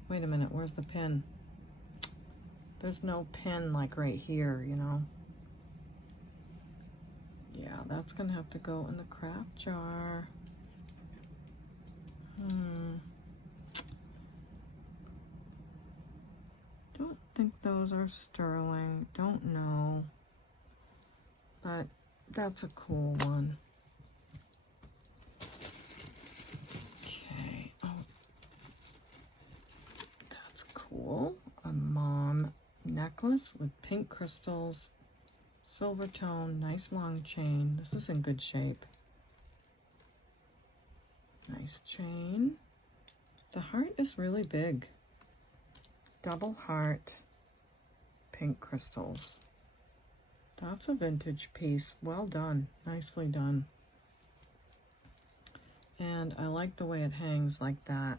Wait a minute, where's the pin? There's no pin like right here, you know. Yeah, that's gonna have to go in the craft jar. Don't think those are sterling. Don't know. But that's a cool one. Okay. Oh, that's cool. A mom necklace with pink crystals, silver tone, nice long chain. This is in good shape. Nice chain. The heart is really big. Double heart, pink crystals. That's a vintage piece. Well done. Nicely done. And I like the way it hangs like that.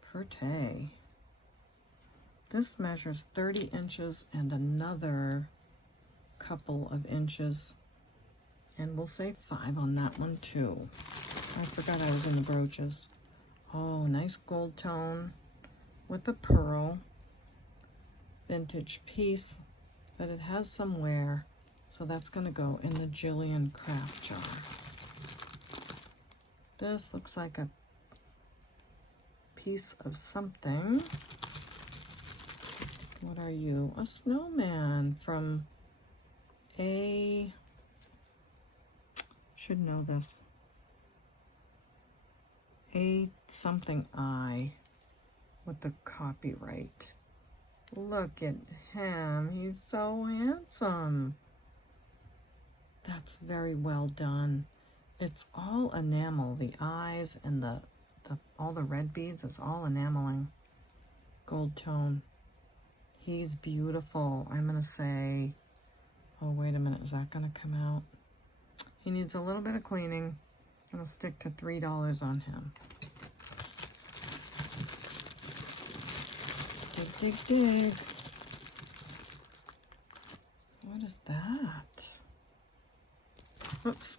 Pretty. This measures 30 inches and another couple of inches. And we'll say 5 on that one too. I forgot I was in the brooches. Oh, nice gold tone with a pearl. Vintage piece, but it has some wear, so that's going to go in the Jillian craft jar. This looks like a piece of something. What are you? A snowman from should know this. A something I with the copyright. Look at him. He's so handsome. That's very well done. It's all enamel. The eyes and all the red beads is all enameling. Gold tone. He's beautiful. I'm going to say, oh, wait a minute. Is that going to come out? He needs a little bit of cleaning. I'm going to stick to $3 on him. Dig, dig, dig. What is that? Oops.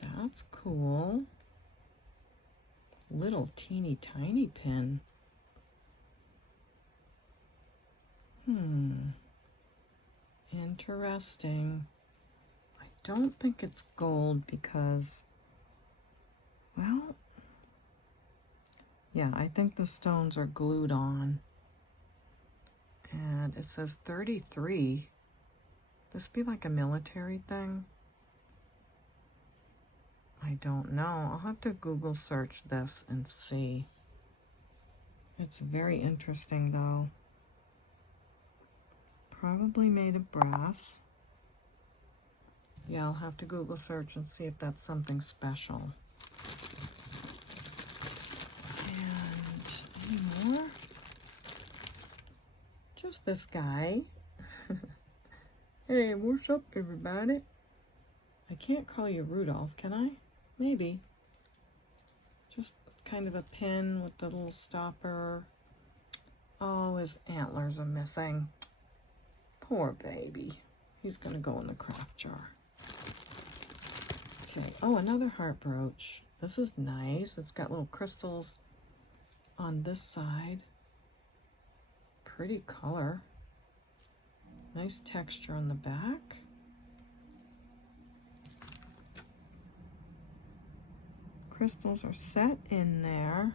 That's cool. Little teeny tiny pin. Interesting. I don't think it's gold because, well, yeah, I think the stones are glued on. And it says 33. This be like a military thing? I don't know. I'll have to Google search this and see. It's very interesting though. Probably made of brass. Yeah, I'll have to Google search and see if that's something special. And any more? Just this guy. Hey, what's up, everybody? I can't call you Rudolph, can I? Maybe. Just kind of a pin with the little stopper. Oh, his antlers are missing. Poor baby. He's going to go in the craft jar. Okay. Oh, another heart brooch. This is nice. It's got little crystals on this side. Pretty color. Nice texture on the back. Crystals are set in there.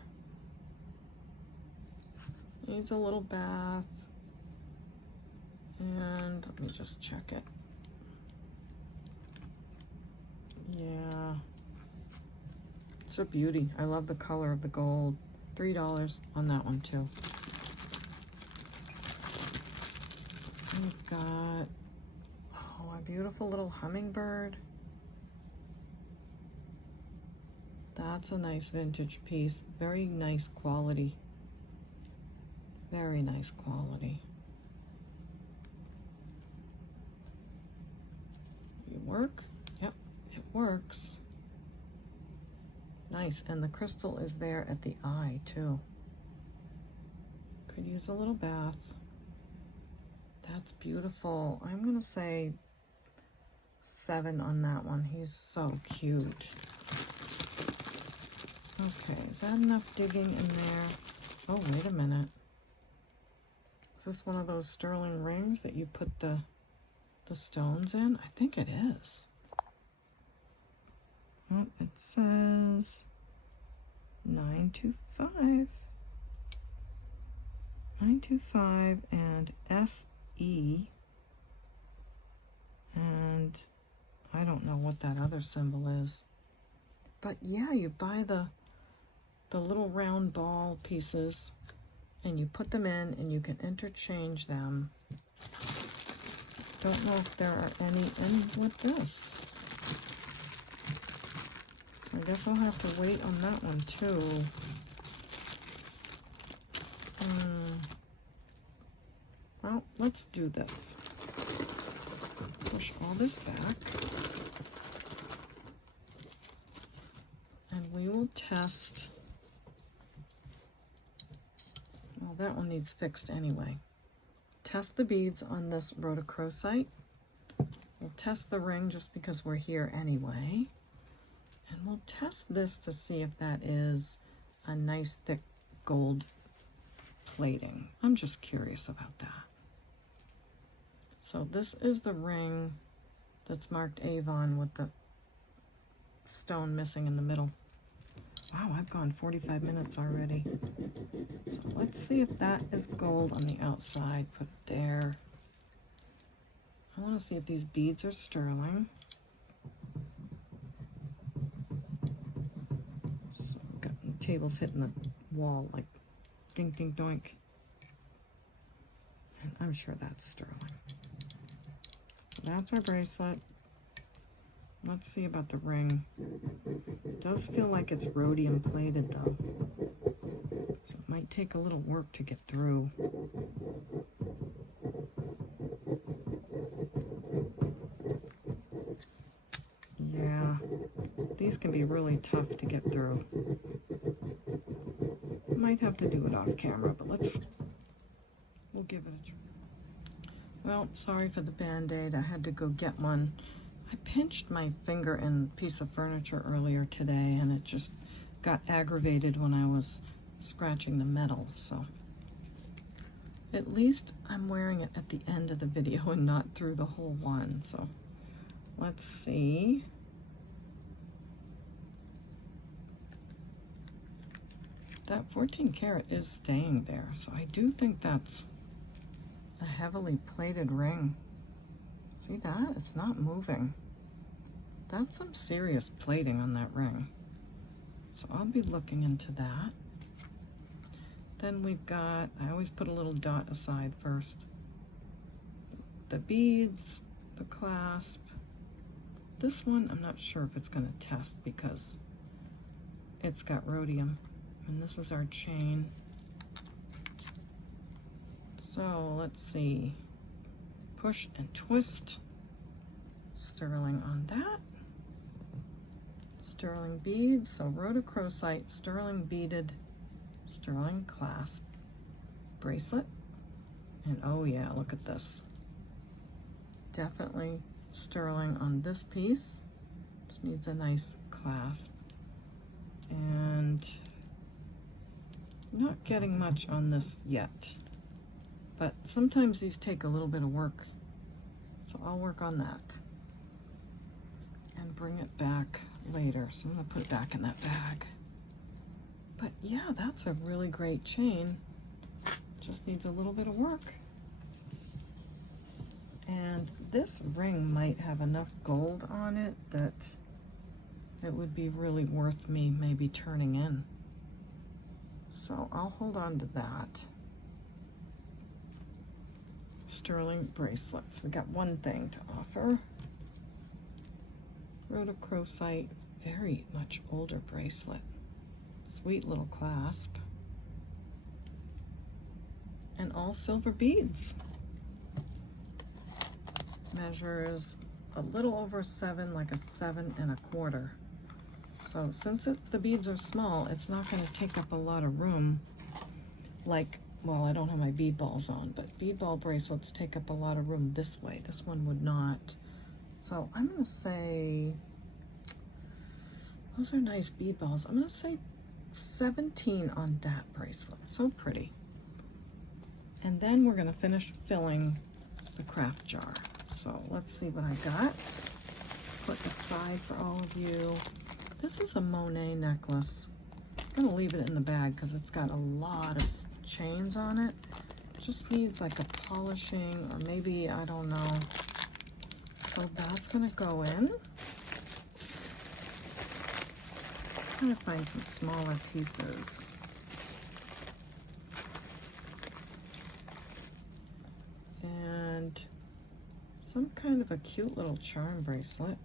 Needs a little bath. And let me just check it. Yeah. It's a beauty. I love the color of the gold. $3 on that one too. We've got, oh, a beautiful little hummingbird. That's a nice vintage piece. Very nice quality. Very nice quality. You work? Yep, it works. Nice, and the crystal is there at the eye too. Could use a little bath. That's beautiful. I'm gonna say 7 on that one. He's so cute. Okay, is that enough digging in there? Oh, wait a minute. Is this one of those sterling rings that you put the stones in? I think it is. Oh, it says 925. 925 and SE. And I don't know what that other symbol is. But yeah, you buy the little round ball pieces and you put them in and you can interchange them. Don't know if there are any in with this. So I guess I'll have to wait on that one too. Well, let's do this. Push all this back. And we will test. Well, that one needs fixed anyway. Test the beads on this rhodochrosite. We'll test the ring just because we're here anyway. And we'll test this to see if that is a nice thick gold plating. I'm just curious about that. So this is the ring that's marked Avon with the stone missing in the middle. Wow, I've gone 45 minutes already. So let's see if that is gold on the outside. Put it there. I want to see if these beads are sterling. So I've got the tables hitting the wall like dink, dink, doink. And I'm sure that's sterling. That's our bracelet. Let's see about the ring. It does feel like it's rhodium plated though. So it might take a little work to get through. Yeah, these can be really tough to get through. Might have to do it off camera, but we'll give it a try. Well, sorry for the Band-Aid. I had to go get one. I pinched my finger in a piece of furniture earlier today, and it just got aggravated when I was scratching the metal, so at least I'm wearing it at the end of the video and not through the whole one. So let's see. That 14 karat is staying there, so I do think that's a heavily plated ring. See that? It's not moving. That's some serious plating on that ring. So I'll be looking into that. Then we've got, I always put a little dot aside first. The beads, the clasp. This one, I'm not sure if it's going to test because it's got rhodium. And this is our chain. So let's see. Push and twist. Sterling on that. Sterling beads, so rhodochrosite, sterling beaded, sterling clasp, bracelet, and oh yeah, look at this. Definitely sterling on this piece. Just needs a nice clasp. And not getting much on this yet, but sometimes these take a little bit of work, so I'll work on that and bring it back later. So I'm gonna put it back in that bag. But yeah, that's a really great chain. Just needs a little bit of work. And this ring might have enough gold on it that it would be really worth me maybe turning in. So I'll hold on to that. Sterling bracelets. We got one thing to offer. Rhodochrosite, very much older bracelet. Sweet little clasp. And all silver beads. Measures a little over 7, like a 7 1/4. So since the beads are small, it's not going to take up a lot of room. Like, well, I don't have my bead balls on, but bead ball bracelets take up a lot of room this way. This one would not. So I'm going to say, those are nice bead balls. I'm going to say 17 on that bracelet. So pretty. And then we're going to finish filling the craft jar. So let's see what I got. Put aside for all of you. This is a Monet necklace. I'm going to leave it in the bag because it's got a lot of chains on it. just needs like a polishing, or maybe, I don't know. So that's gonna go in. I'm trying to find some smaller pieces. And some kind of a cute little charm bracelet.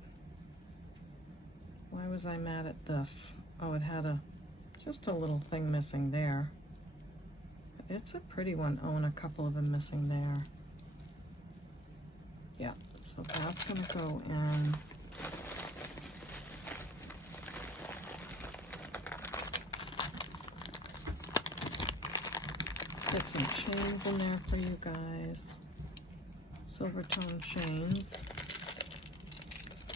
Why was I mad at this? Oh, it had just a little thing missing there. It's a pretty one. Oh, and a couple of them missing there. Yeah, so that's gonna go in. Let's get some chains in there for you guys. Silver tone chains.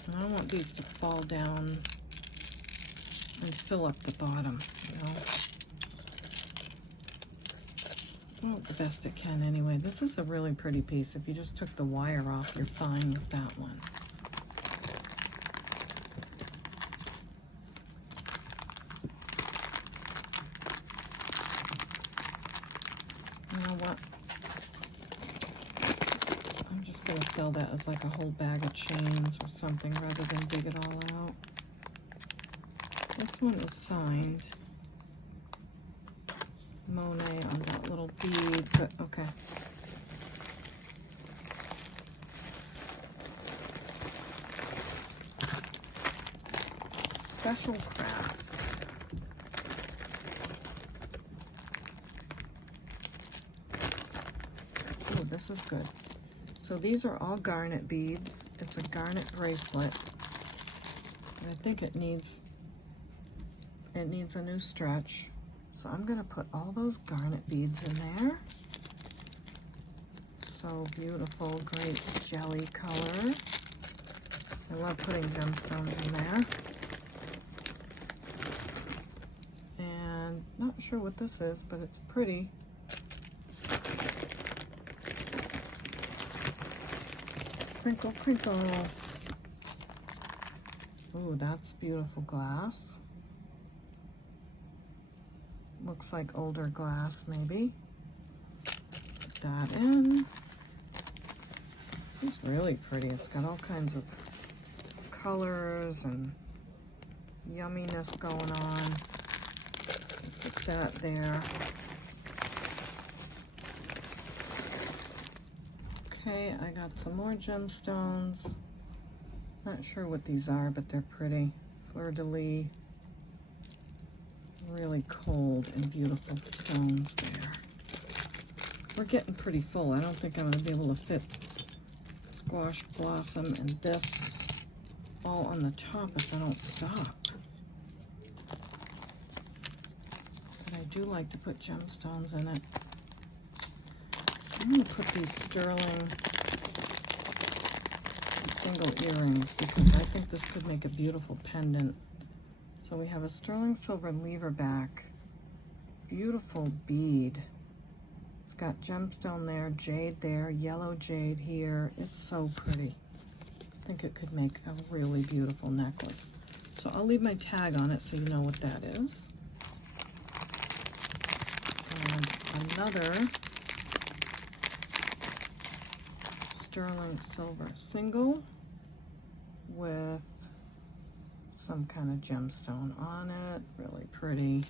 And I don't want these to fall down and fill up the bottom, you know. Oh, the best it can anyway. This is a really pretty piece. If you just took the wire off, you're fine with that one. You know what? I'm just going to sell that as like a whole bag of chains or something rather than dig it all out. This one is signed Monet on that little bead, but okay. Special craft. Oh, this is good. So these are all garnet beads. It's a garnet bracelet. And I think it needs a new stretch. So I'm gonna put all those garnet beads in there. So beautiful, great jelly color. I love putting gemstones in there. And not sure what this is, but it's pretty. Crinkle, crinkle. Ooh, that's beautiful glass. Looks like older glass, maybe. Put that in. It's really pretty. It's got all kinds of colors and yumminess going on. Put that there. Okay, I got some more gemstones. Not sure what these are, but they're pretty. Fleur-de-lis. Really cold and beautiful stones there. We're getting pretty full. I don't think I'm going to be able to fit squash blossom and this all on the top if I don't stop. But I do like to put gemstones in it. I'm going to put these sterling single earrings because I think this could make a beautiful pendant. So we have a sterling silver lever back, beautiful bead. It's got gemstone there, jade there, yellow jade here. It's so pretty. I think it could make a really beautiful necklace. So I'll leave my tag on it so you know what that is. And another sterling silver single with some kind of gemstone on it, really pretty.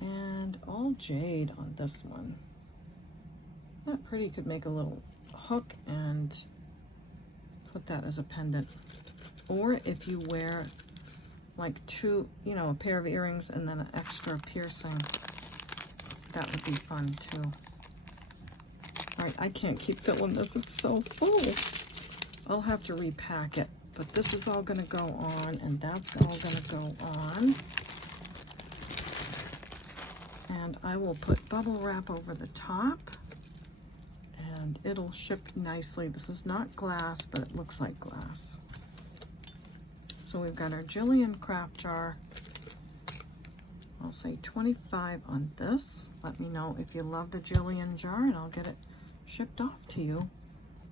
And all jade on this one. That pretty. Could make a little hook and put that as a pendant. Or if you wear like two, you know, a pair of earrings and then an extra piercing, that would be fun too. All right, I can't keep filling this, it's so full. I'll have to repack it. But this is all going to go on, and that's all going to go on. And I will put bubble wrap over the top, and it'll ship nicely. This is not glass, but it looks like glass. So we've got our Jillian craft jar. I'll say 25 on this. Let me know if you love the Jillian jar, and I'll get it shipped off to you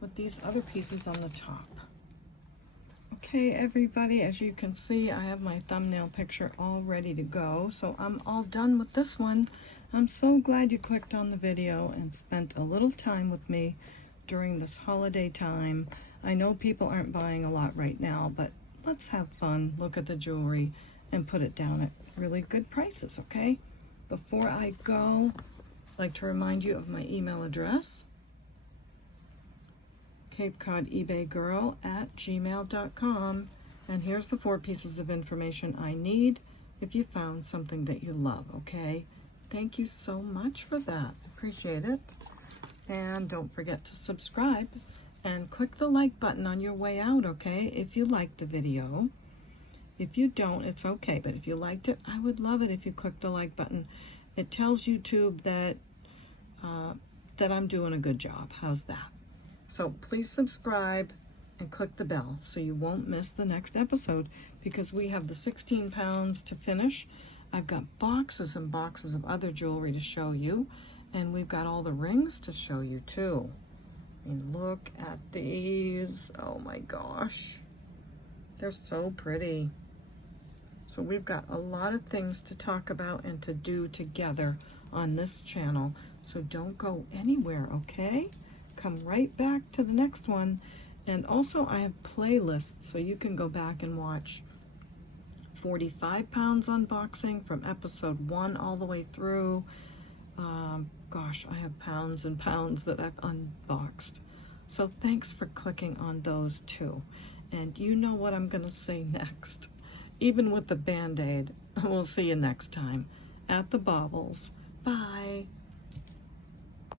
with these other pieces on the top. Okay, everybody, as you can see, I have my thumbnail picture all ready to go. So I'm all done with this one. I'm so glad you clicked on the video and spent a little time with me during this holiday time. I know people aren't buying a lot right now, but let's have fun, look at the jewelry, and put it down at really good prices, okay? Before I go, I'd like to remind you of my email address, CapeCodEbayGirl@gmail.com. And here's the 4 pieces of information I need if you found something that you love, okay? Thank you so much for that. Appreciate it. And don't forget to subscribe and click the like button on your way out, okay? If you liked the video. If you don't, it's okay. But if you liked it, I would love it if you click the like button. It tells YouTube that I'm doing a good job. How's that? So please subscribe and click the bell so you won't miss the next episode, because we have the 16 pounds to finish. I've got boxes and boxes of other jewelry to show you, and we've got all the rings to show you too. And look at these. Oh my gosh. They're so pretty. So we've got a lot of things to talk about and to do together on this channel. So don't go anywhere, okay? Come right back to the next one. And also I have playlists so you can go back and watch 45 pounds unboxing from episode 1 all the way through. Gosh, I have pounds and pounds that I've unboxed. So thanks for clicking on those too. And you know what I'm gonna say next. Even with the Band-Aid. We'll see you next time at the Baubles. Bye.